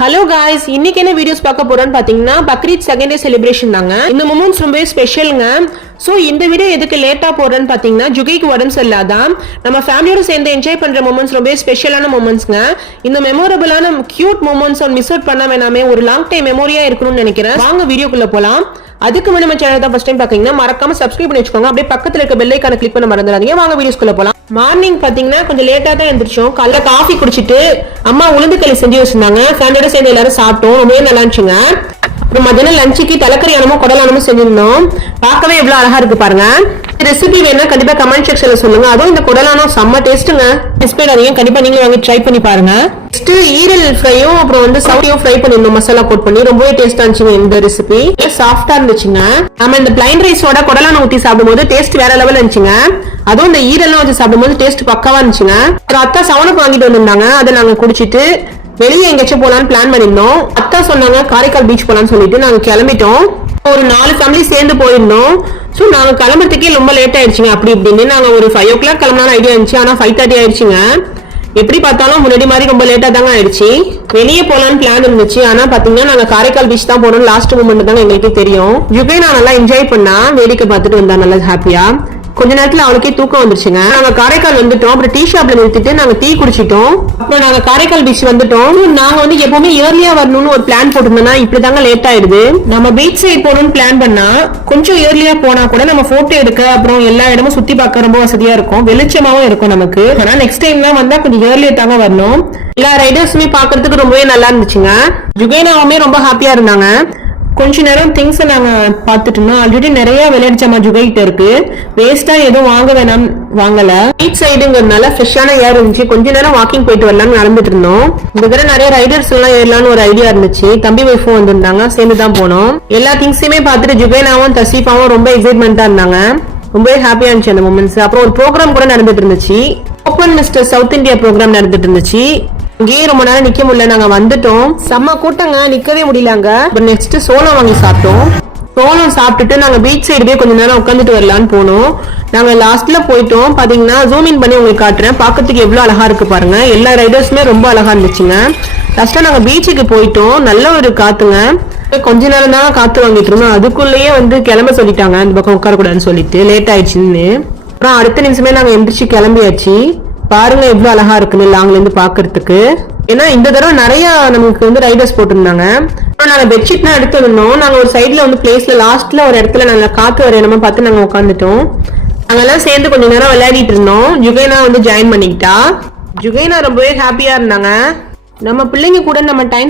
Hello guys, இன்னைக்கு என்ன videos பார்க்க போறோம்னு பாத்தீங்கன்னா பக்ரீத் செகண்ட் டே செலிப்ரேஷன் தாங்க. இந்த மொமெண்ட்ஸ் ரொம்ப ஸ்பெஷலுங்க. ஸோ இந்த வீடியோ எதுக்கு லேட்டா போடுறேன்னு பாத்தீங்கன்னா ஜுகைக்கு உடம்பு சரியில்லாதான் நம்ம ஃபேமிலியோட சேர்ந்து என்ஜாய் பண்ற மொமெண்ட்ஸ் ரொம்ப ஸ்பெஷலான மொமெண்ட்ஸ்ங்க. இந்த மெமோரபிளான கியூட் மொமெண்ட்ஸ் மிஸ் அவுட் பண்ண வேணாமே, ஒரு லாங் டைம் மெமோரியா இருக்கணும்னு நினைக்கிறேன். வாங்க வீடியோக்குள்ள போலாம். அதுக்கு முன்னாடி நம்ம சேனல் தான் ஃபர்ஸ்ட் டைம் பாத்தீங்கன்னா மறக்காம சப்ஸ்கிரைப் பண்ணி வச்சுக்கோங்க. அப்படியே பக்கத்துல இருக்க பெல் ஐகானை கிளிக் பண்ண மறந்துடாதீங்க. வாங்க வீடியோஸ்க்குள்ள போலாம். மார்னிங் பாத்தீங்கன்னா கொஞ்சம் லேட்டா தான் எழுந்திரிச்சோம். காலைல காஃபி குடிச்சிட்டு அம்மா உளுந்து களி செஞ்சு வச்சிருந்தாங்க. ஃபேமிலியோட சேர்ந்து எல்லாரும் சாப்பிட்டோம். ரொம்பவே நல்லா இருந்துச்சுங்க. அப்புறம் மதியானம் லஞ்சுக்கு தலைக்கறி அனமும் குடலானமும் செஞ்சிருந்தோம். பார்க்கவே எவ்வளவு அழகா இருக்கு பாருங்க. ரெசிபி வேணா கண்டிப்பா கமெண்ட் செக்ஷன்ல சொல்லுங்க. அதுவும் இந்த குடலானம் செம்ம டேஸ்ட்டுங்க. மிஸ் கண்டிப்பா நீங்க வாங்கி ட்ரை பண்ணி பாருங்க. நெக்ஸ்ட் ஈரல் ஃப்ரையும் அப்புறம் வந்து சவுட்டியும் ஃப்ரை பண்ணிருந்தோம் மசாலா கோட் பண்ணி. ரொம்பவே டேஸ்டா இருந்துச்சுங்க இந்த ரெசிபி. சாஃப்டா இருந்துச்சுங்க. நம்ம இந்த பிளைன் ரைஸோட குடலானம் ஊத்தி சாப்பிடும்போது டேஸ்ட் வேற லெவல் இருந்துச்சுங்க. அதுவும் இந்த ஈரல்லாம் வச்சு சாப்பிடும்போது டேஸ்ட் பக்காவா இருந்துச்சுங்க. அத்தா சவனப்பு வாங்கிட்டு வந்திருந்தாங்க. அதை நாங்க குடிச்சிட்டு வெளியே எங்கேயாச்சும் போலான்னு பிளான் பண்ணிருந்தோம். அத்தா சொன்னாங்க காரைக்கால் பீச் போலான்னு சொல்லிட்டு நாங்க கிளம்பிட்டோம். ஒரு 4 ஃபேமிலி சேர்ந்து போயிருந்தோம். சோ நாங்க கிளம்புறதுக்கே ரொம்ப லேட் ஆயிடுச்சுங்க. அப்படி இப்படின்னு நாங்க ஒரு 5 o'clock கிளம்பலான்னு ஐடியா இருந்துச்சு. ஆனா 5:30 ஆயிடுச்சுங்க. எப்படி பார்த்தாலும் முன்னாடி மாதிரி ரொம்ப லேட்டா தாங்க ஆயிடுச்சு. வெளியே போலான்னு பிளான் இருந்துச்சு. ஆனா பாத்தீங்கன்னா நாங்க காரைக்கால் பீச் தான் போனோம். லாஸ்ட் மூமெண்ட் தாங்க எங்களுக்கு தெரியும். ஜுகை நான் நல்லா என்ஜாய் பண்ணா, வேடிக்கை பார்த்துட்டு வந்தா நல்லா ஹாப்பியா. கொஞ்ச நேரத்துல அவளுக்கே தூக்கம் வந்துருச்சுங்க. நாங்க காரைக்கால் வந்துட்டோம். அப்புறம் டீ ஷாப்ல நிறுத்திட்டு நாங்க டீ குடிச்சிட்டோம். அப்புறம் நாங்க காரைக்கால் பீச் வந்துட்டோம். நாங்க வந்து எப்பவுமே இயர்லியா வரணும்னு ஒரு பிளான் போட்டிருந்தோம்னா இப்படிதாங்க லேட் ஆயிடுது. நம்ம பீச் சைட் போகணும்னு பிளான் பண்ணா கொஞ்சம் இயர்லியா போனா கூட நம்ம போட்டோ எடுக்க அப்புறம் எல்லா இடமும் சுத்தி பார்க்க ரொம்ப வசதியா இருக்கும், வெளிச்சமாவும் இருக்கும் நமக்கு. ஆனா நெக்ஸ்ட் டைம்லாம் வந்தா கொஞ்சம் இயர்லியா தாங்க வரணும். எல்லா ரைடர்ஸுமே பாக்குறதுக்கு ரொம்பவே நல்லா இருந்துச்சுங்க. ஜுகைனாவுமே ரொம்ப ஹாப்பியா இருந்தாங்க. கொஞ்ச நேரம் திங்ஸ் நாங்க பாத்துட்டு இருந்தோம். ஆல்ரெடி நிறைய விளையாடிச்சமா ஜுகைட்ட இருக்கு. வேஸ்டா எதுவும் வாங்க வேணாம் வாங்கல. பீச் சைடுங்கிறதுனால ஃப்ரெஷ்ஷான ஏர் இருந்துச்சு. கொஞ்ச நேரம் வாக்கிங் போயிட்டு வரலாம்னு நடந்துட்டு இருந்தோம். இந்த தடவை நிறைய ரைடர்ஸ் எல்லாம் ஏறலாம்னு ஒரு ஐடியா இருந்துச்சு. தம்பி வைஃபும் வந்திருந்தாங்க. சேர்ந்துதான் போனோம். எல்லா திங்ஸுமே பார்த்துட்டு ஜுகைனாவும் தசீஃபாவும் ரொம்ப எக்ஸைட்மெண்டா இருந்தாங்க. ரொம்பவே ஹாப்பியா இருந்துச்சு அந்த மொமெண்ட்ஸ். அப்புறம் ஒரு ப்ரோக்ராம் கூட நடந்துட்டு இருந்துச்சு. Open mister South India programme நடந்துட்டு இருந்துச்சு. இங்கேயே ரொம்ப நேரம் நிக்க முடியல. நாங்க வந்துட்டோம். செம்ம கூட்டங்க, நிக்கவே முடியலங்க. நெக்ஸ்ட் சோளம் வாங்கி சாப்பிட்டோம். சோளம் சாப்பிட்டுட்டு நாங்க பீச் சைடு போய் கொஞ்ச நேரம் உட்காந்துட்டு வரலான்னு போனோம். நாங்க லாஸ்ட்ல போயிட்டோம். பாத்தீங்கன்னா ஜூம் இன் பண்ணி உங்களுக்கு காட்டுறேன். பாக்கிறதுக்கு எவ்வளவு அழகா இருக்கு பாருங்க. எல்லா ரைடர்ஸுமே ரொம்ப அழகா இருந்துச்சுங்க. லாஸ்டா நாங்க பீச்சுக்கு போயிட்டோம். நல்ல ஒரு காத்துங்க. கொஞ்ச நேரம் தான் காத்து வாங்கிட்டு இருந்தோம். அதுக்குள்ளேயே வந்து கிளம்ப சொல்லிட்டாங்க, அந்த பக்கம் உட்காரக்கூடாதுன்னு சொல்லிட்டு லேட் ஆயிடுச்சுன்னு. அப்புறம் அடுத்த நிமிஷமே நாங்க எந்திரிச்சு கிளம்பியாச்சு. பாருங்க எவ்வளவு அழகா இருக்குன்னு லாங்ல இருந்து பாக்குறதுக்கு. ஏன்னா இந்த தடவை நிறைய நமக்கு வந்து ரைடர்ஸ் போட்டிருந்தாங்க. நாங்க பெட்ஷீட் தான் எடுத்து வந்தோம். நாங்க ஒரு சைட்ல வந்து பிளேஸ்ல லாஸ்ட்ல ஒரு இடத்துல நல்லா காத்து வர இடமா பார்த்து நாங்க உட்காந்துட்டோம். நாங்கெல்லாம் சேர்ந்து கொஞ்ச நேரம் விளையாடிட்டு இருந்தோம். ஜுகைனா வந்து ஜாயின் பண்ணிக்கிட்டா. ஜுகைனா ரொம்பவே ஹாப்பியா இருந்தாங்க. நம்ம பிள்ளைங்க கூட நம்ம டைம்